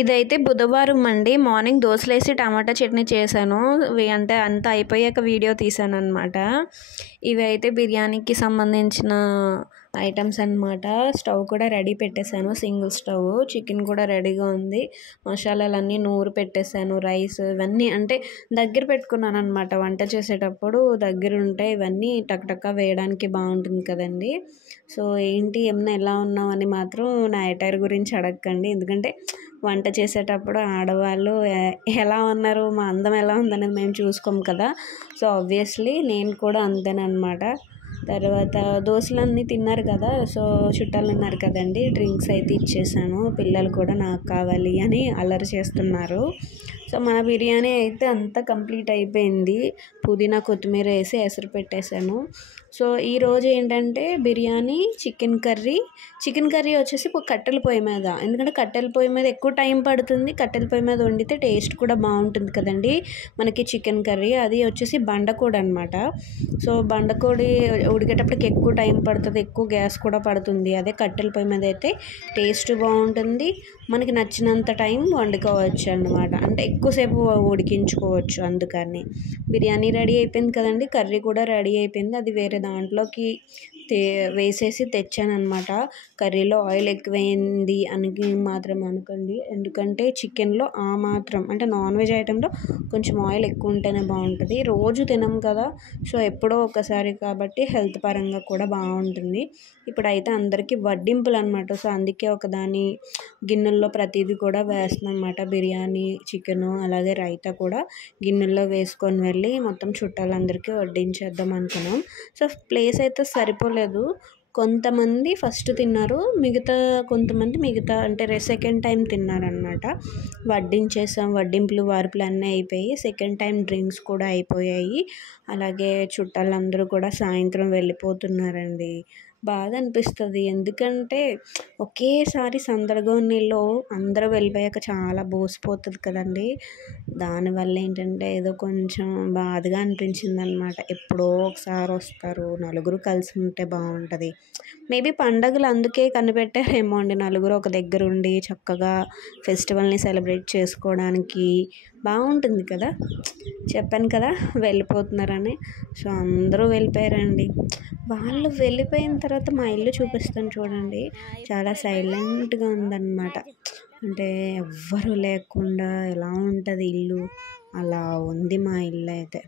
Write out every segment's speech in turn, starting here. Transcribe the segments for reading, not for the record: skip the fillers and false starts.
ఇదైతే బుధవారం అండి. మార్నింగ్ దోసలేసి టమాటా చట్నీ చేశాను. అంటే అంతా అయిపోయాక వీడియో తీశాననమాట. ఇవి అయితే బిర్యానీకి సంబంధించిన ఐటమ్స్ అనమాట. స్టవ్ కూడా రెడీ పెట్టేశాను, సింగిల్ స్టవ్. చికెన్ కూడా రెడీగా ఉంది. మసాలాలన్నీ నూరు పెట్టేశాను. రైస్ ఇవన్నీ అంటే దగ్గర పెట్టుకున్నాను అనమాట. వంట చేసేటప్పుడు దగ్గర ఉంటే ఇవన్నీ టక్టక్కా వేయడానికి బాగుంటుంది కదండి. సో ఏంటి ఏమన్నా ఎలా ఉన్నావు అని మాత్రం నా ఎటైర్ గురించి అడగకండి. ఎందుకంటే వంట చేసేటప్పుడు ఆడవాళ్ళు ఎలా ఉన్నారు, మా అందం ఎలా ఉందనేది మేము చూసుకోము కదా. సో ఆబ్వియస్లీ నేను కూడా అంతేనమాట. తర్వాత దోశలన్నీ తిన్నారు కదా, సో చుట్టాలు ఉన్నారు కదండి, డ్రింక్స్ అయితే ఇచ్చేసాను. పిల్లలు కూడా నాకు కావాలి అని అల్లరి చేస్తున్నారు. సో మన బిర్యానీ అయితే అంతా కంప్లీట్ అయిపోయింది. పుదీనా కొత్తిమీర వేసి ఎసరు పెట్టేశాను. సో ఈరోజు ఏంటంటే బిర్యానీ, చికెన్ కర్రీ వచ్చేసి కట్టెల పొయ్యి మీద. ఎందుకంటే కట్టెల పొయ్యి మీద ఎక్కువ టైం పడుతుంది. కట్టెల పొయ్యి మీద వండితే టేస్ట్ కూడా బాగుంటుంది కదండి మనకి. చికెన్ కర్రీ అది వచ్చేసి బండకోడి అనమాట. సో బండకోడి ఉడికేటప్పటికి ఎక్కువ టైం పడుతుంది, ఎక్కువ గ్యాస్ కూడా పడుతుంది. అదే కట్టెల పొయ్యి మీద అయితే టేస్ట్ బాగుంటుంది, మనకి నచ్చినంత టైం వండుకోవచ్చు అన్నమాట. అంటే ఎక్కువసేపు ఉడికించుకోవచ్చు. అందుకని బిర్యానీ రెడీ అయిపోయింది కదండి, కర్రీ కూడా రెడీ అయిపోయింది. అది వేరే దాంట్లోకి వేసేసి తెచ్చాను అనమాట. కర్రీలో ఆయిల్ ఎక్కువైంది అని మాత్రం అనుకోండి. ఎందుకంటే చికెన్లో ఆ మాత్రం అంటే నాన్ వెజ్ ఐటెంలో కొంచెం ఆయిల్ ఎక్కువ ఉంటేనే బాగుంటుంది. రోజు తినం కదా, సో ఎప్పుడో ఒకసారి కాబట్టి హెల్త్ పరంగా కూడా బాగుంటుంది. ఇప్పుడైతే అందరికీ వడ్డింపులు అనమాట. సో అందుకే ఒకదాని గిన్నెల్లో ప్రతిదీ కూడా వేస్తున్నాను అనమాట. బిర్యానీ, చికెను అలాగే రైతా కూడా గిన్నెల్లో వేసుకొని వెళ్ళి మొత్తం చుట్టాలందరికీ వడ్డించేద్దాం అనుకున్నాం. సో ప్లేస్ అయితే సరిపోలేదు. కొంతమంది ఫస్ట్ తిన్నారు, మిగతా అంటే సెకండ్ టైం తిన్నారనమాట. వడ్డించేసాం, వడ్డింపులు వార్పులు అన్నీ అయిపోయి సెకండ్ టైం డ్రింక్స్ కూడా అయిపోయాయి. అలాగే చుట్టాలందరూ కూడా సాయంత్రం వెళ్ళిపోతున్నారండి. బాధ అనిపిస్తుంది. ఎందుకంటే ఒకేసారి సందడిగా నీళ్ళు అందరూ వెళ్ళిపోయాక చాలా బోసిపోతుంది కదండి. దానివల్ల ఏంటంటే ఏదో కొంచెం బాధగా అనిపించింది అనమాట. ఎప్పుడో ఒకసారి వస్తారు, నలుగురు కలిసి ఉంటే బాగుంటుంది. మేబీ పండగలు అందుకే కనిపెట్టారేమో అండి, నలుగురు ఒక దగ్గర ఉండి చక్కగా ఫెస్టివల్ని సెలబ్రేట్ చేసుకోవడానికి బాగుంటుంది కదా. చెప్పాను కదా వెళ్ళిపోతున్నారని. సో అందరూ వెళ్ళిపోయారండి. వాళ్ళు వెళ్ళిపోయిన తర్వాత మా ఇల్లు చూపిస్తాను చూడండి. చాలా సైలెంట్గా ఉందన్నమాట. అంటే ఎవ్వరూ లేకుండా ఎలా ఉంటుంది ఇల్లు, అలా ఉంది మా ఇల్లు అయితే.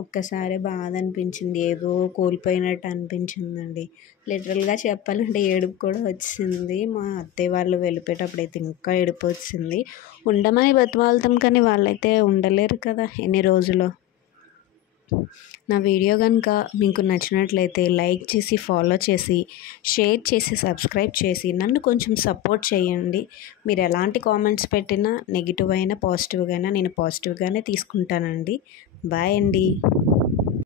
ఒక్కసారి బాధ అనిపించింది, ఏదో కోల్పోయినట్టు అనిపించిందండి. లిటరల్గా చెప్పాలంటే ఏడుపు కూడా వచ్చింది. మా అత్తయ్య వాళ్ళు వెళ్ళిపోయేటప్పుడు అయితే ఇంకా ఏడుపు వచ్చింది. ఉండమని బతిమాలుతాం కానీ వాళ్ళైతే ఉండలేరు కదా ఎన్ని రోజులు. నా వీడియో కనుక మీకు నచ్చినట్లయితే లైక్ చేసి, ఫాలో చేసి, షేర్ చేసి, సబ్స్క్రైబ్ చేసి నన్ను కొంచెం సపోర్ట్ చేయండి. మీరు ఎలాంటి కామెంట్స్ పెట్టినా, నెగిటివ్ అయినా పాజిటివ్గా అయినా నేను పాజిటివ్గానే తీసుకుంటానండి. బాయ్ అండి.